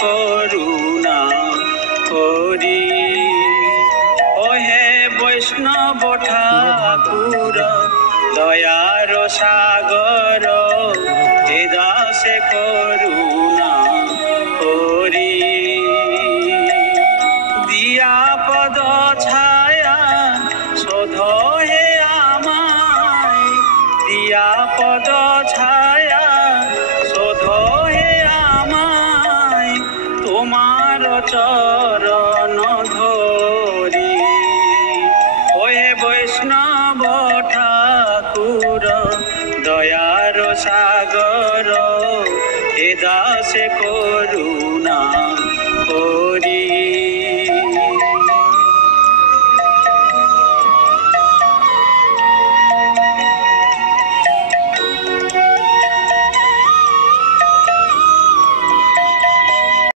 করুণা করি। ওহে বৈষ্ণব ঠাকুর দয়ার সাগর, হে দাসে করুণা করি। দিয়া পদ ছায়া শোধ হে আমায়, দিয়া পদ ছায়া শোধ হে আমায়, তোমার চরণ ধরি। ওহে বৈষ্ণব ঠাকুর দয়ার সাগর, হে দাসে করুণা